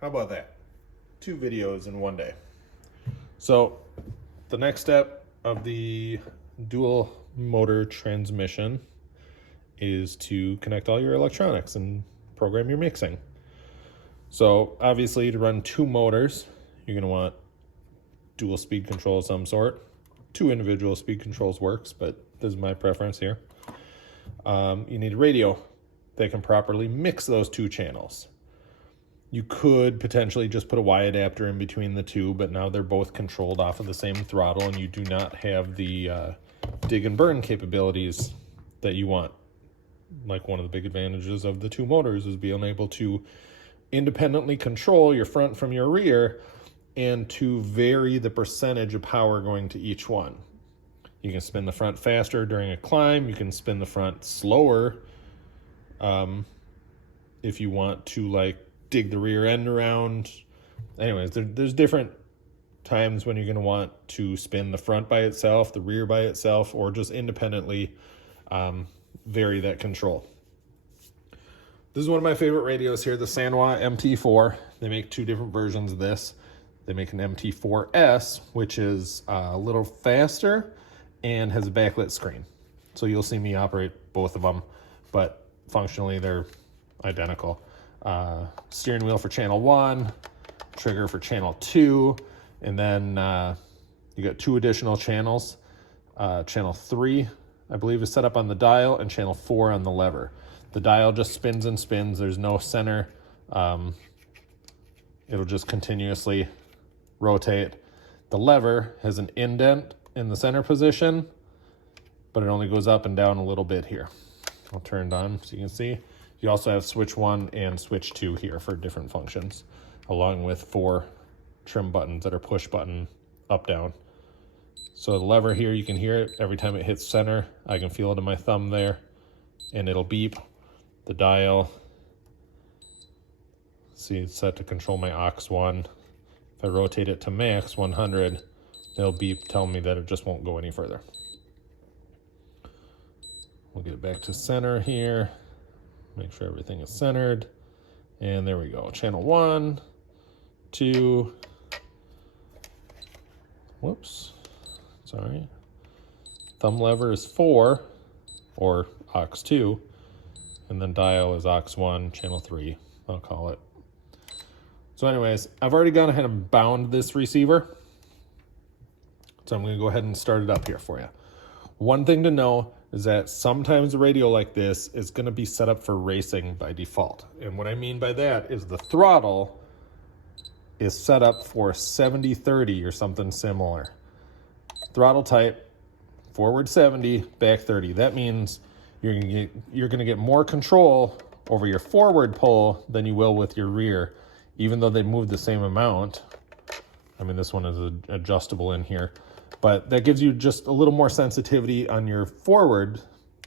How about that? 2 videos in one day. So the next step of the dual motor transmission is to connect all your electronics and program your mixing. So obviously to run 2 motors, you're going to want dual speed control of some sort. 2 individual speed controls works, but this is my preference here. You need a radio that can properly mix those 2 channels. You could potentially just put a Y adapter in between the 2, but now they're both controlled off of the same throttle, and you do not have the dig and burn capabilities that you want. Like, one of the big advantages of the 2 motors is being able to independently control your front from your rear and to vary the percentage of power going to each one. You can spin the front faster during a climb. You can spin the front slower if you want to, like, dig the rear end around. Anyways, there's different times when you're going to want to spin the front by itself, the rear by itself, or just independently vary that control. This is one of my favorite radios here, the Sanwa MT4. They make 2 different versions of this. They make an MT4S, which is a little faster and has a backlit screen. So you'll see me operate both of them, but functionally they're identical. Steering wheel for channel 1, trigger for channel 2, and then you got 2 additional channels. Channel 3, I believe, is set up on the dial, and channel 4 on the lever. The dial just spins and spins. There's no center. It'll just continuously rotate. The lever has an indent in the center position, but it only goes up and down a little bit here. I'll turn it on so you can see. You also have switch 1 and switch 2 here for different functions, along with 4 trim buttons that are push button up, down. So the lever here, you can hear it every time it hits center. I can feel it in my thumb there, and it'll beep. The dial, see, it's set to control my aux 1. If I rotate it to max 100, it'll beep telling me that it just won't go any further. We'll get it back to center here. Make sure everything is centered. And there we go. Channel 1, 2, whoops, sorry. Thumb lever is 4, or aux 2. And then dial is aux 1, channel 3, I'll call it. So anyways, I've already gone ahead and bound this receiver. So I'm gonna go ahead and start it up here for you. One thing to know is that sometimes a radio like this is gonna be set up for racing by default. And what I mean by that is the throttle is set up for 70-30 or something similar. Throttle type, forward 70, back 30. That means you're gonna get more control over your forward pull than you will with your rear, even though they move the same amount. I mean, this one is adjustable in here, but that gives you just a little more sensitivity on your forward.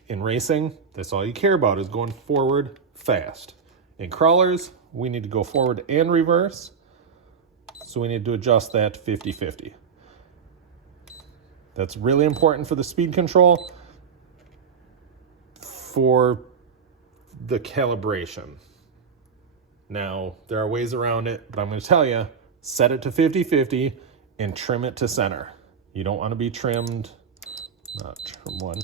In racing, that's all you care about, is going forward fast. In crawlers, we need to go forward and reverse, so we need to adjust that to 50-50. That's really important for the speed control. For the calibration. Now, there are ways around it, but I'm going to tell you, set it to 50-50 and trim it to center. You don't want to be trimmed, not trim 1.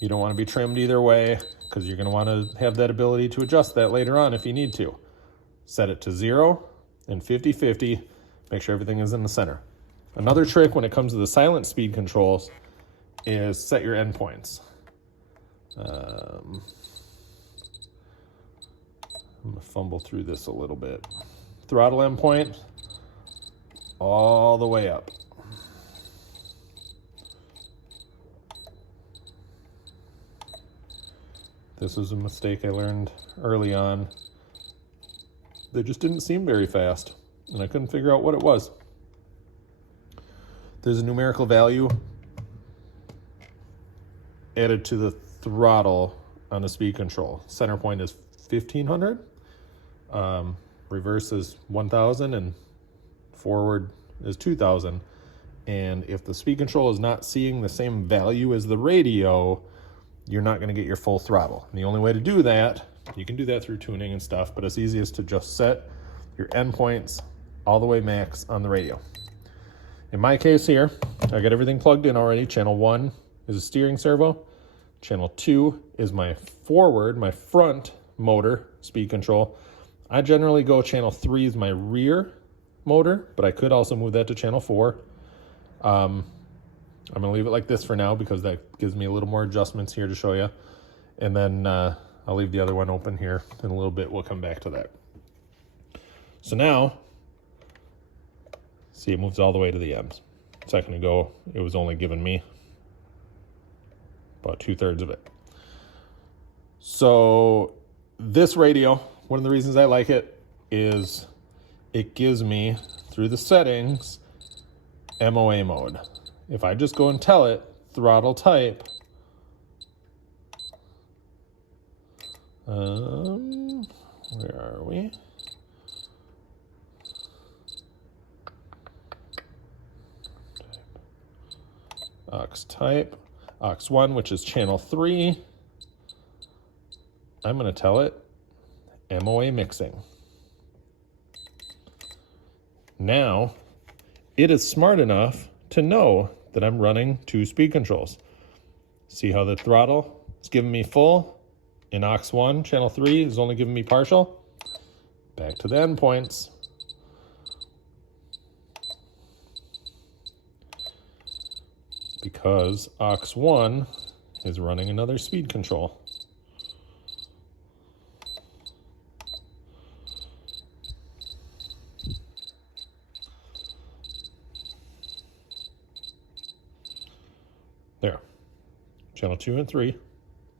You don't want to be trimmed either way, because you're going to want to have that ability to adjust that later on if you need to. Set it to 0 and 50-50, make sure everything is in the center. Another trick when it comes to the silent speed controls is set your endpoints. I'm gonna fumble through this a little bit. Throttle endpoint all the way up. This was a mistake I learned early on. They just didn't seem very fast, and I couldn't figure out what it was. There's a numerical value added to the throttle on the speed control. Center point is 1500, reverse is 1000, and forward is 2000. And if the speed control is not seeing the same value as the radio, you're not going to get your full throttle. And the only way to do that, you can do that through tuning and stuff, but it's easiest to just set your endpoints all the way max on the radio. In my case here, I got everything plugged in already. Channel 1 is a steering servo. Channel 2 is my forward, my front motor speed control. I generally go channel 3 is my rear motor, but I could also move that to channel 4. I'm going to leave it like this for now because that gives me a little more adjustments here to show you. And then I'll leave the other one open here in a little bit. We'll come back to that. So now, see, it moves all the way to the end. A second ago, it was only giving me about 2/3 of it. So this radio, one of the reasons I like it is it gives me, through the settings, MOA mode. If I just go and tell it throttle type, where are we? Aux type, aux 1, which is channel 3. I'm going to tell it MOA mixing. Now, it is smart enough to know that I'm running 2 speed controls. See how the throttle is giving me full in aux 1, channel 3 is only giving me partial. Back to the endpoints. Because aux 1 is running another speed control. There. Channel 2 and 3,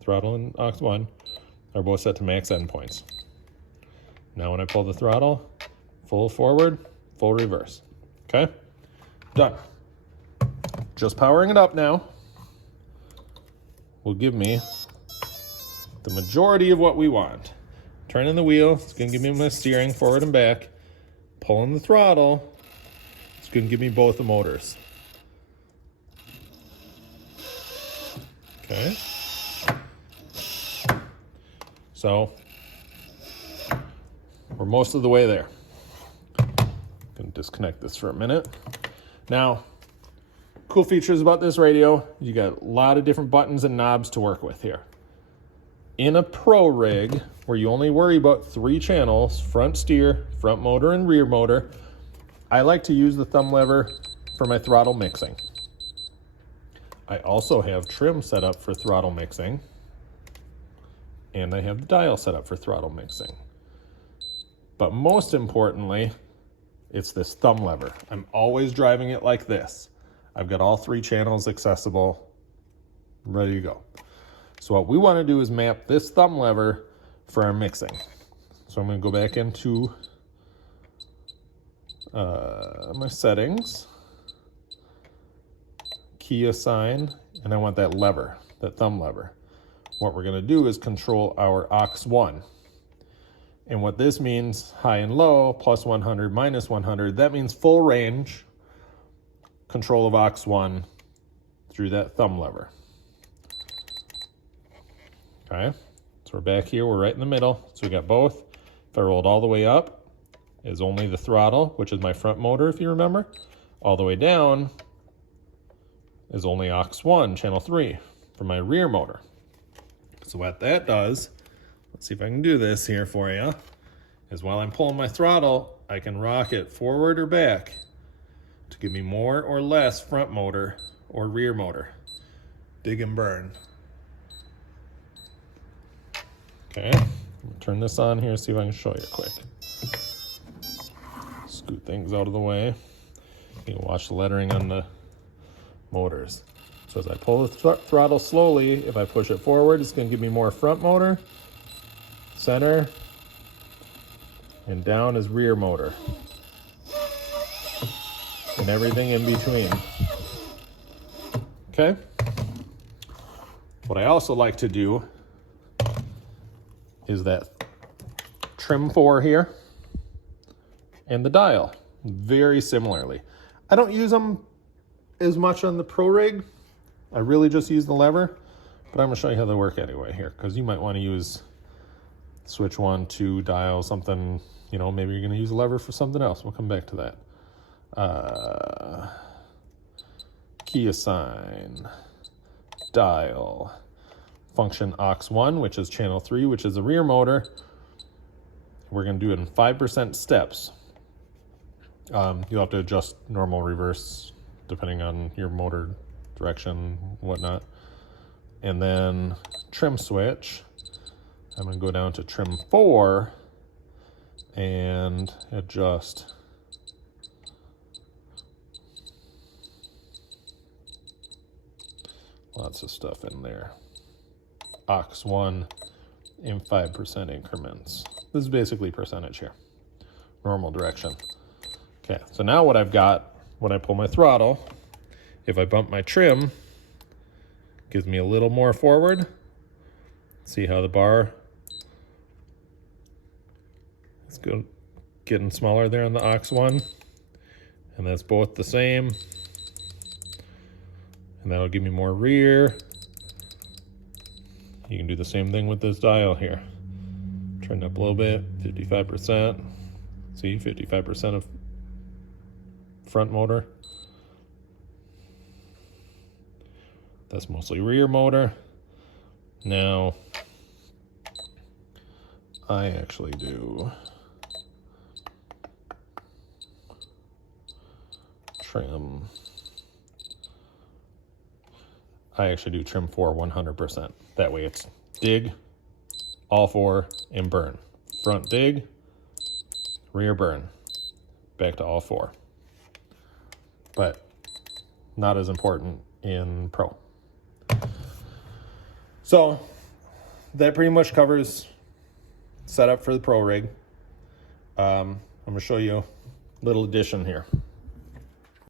throttle and aux 1, are both set to max endpoints. Now when I pull the throttle, full forward, full reverse. Okay? Done. Just powering it up now will give me the majority of what we want. Turning the wheel, it's going to give me my steering forward and back. Pulling the throttle, it's going to give me both the motors. Okay. So, we're most of the way there. Going to disconnect this for a minute. Now, cool features about this radio, you got a lot of different buttons and knobs to work with here. In a pro rig, where you only worry about 3 channels, front steer, front motor, and rear motor, I like to use the thumb lever for my throttle mixing. I also have trim set up for throttle mixing, and I have the dial set up for throttle mixing. But most importantly, it's this thumb lever. I'm always driving it like this. I've got all 3 channels accessible, ready to go. So what we want to do is map this thumb lever for our mixing. So I'm going to go back into my settings, key assign, and I want that lever, that thumb lever. What we're going to do is control our aux 1. And what this means, high and low, plus 100, minus 100, that means full range control of aux 1 through that thumb lever. Okay, so we're back here, we're right in the middle. So we got both. If I rolled all the way up, is only the throttle, which is my front motor, if you remember. All the way down is only aux 1, channel 3, for my rear motor. So what that does, let's see if I can do this here for you, is while I'm pulling my throttle, I can rock it forward or back to give me more or less front motor or rear motor. Dig and burn. Okay, turn this on here, see if I can show you quick. Scoot things out of the way. You can watch the lettering on the motors. So as I pull the throttle slowly, if I push it forward, it's going to give me more front motor, center, and down is rear motor. And everything in between. Okay? What I also like to do is that trim 4 here and the dial, very similarly. I don't use them as much on the pro rig. I really just use the lever, but I'm gonna show you how they work anyway here, because you might want to use switch one to dial something, you know, maybe you're going to use a lever for something else. We'll come back to that. Key assign, dial, function aux1, which is channel 3, which is a rear motor. We're going to do it in 5% steps. You'll have to adjust normal reverse depending on your motor direction, whatnot. And then trim switch. I'm going to go down to trim 4 and adjust lots of stuff in there. aux1 in 5% increments. This is basically percentage here. Normal direction. Okay, so now what I've got, when I pull my throttle, if I bump my trim, gives me a little more forward. See how the bar is getting smaller there on the aux1, and that's both the same. And that'll give me more rear. You can do the same thing with this dial here. Turn it up a little bit, 55%. See, 55% of front motor. That's mostly rear motor. Now, I actually do trim. I actually do trim 4 100%. That way it's dig, all 4, and burn. Front dig, rear burn. Back to all 4. But not as important in Pro. So that pretty much covers setup for the Pro rig. I'm going to show you a little addition here.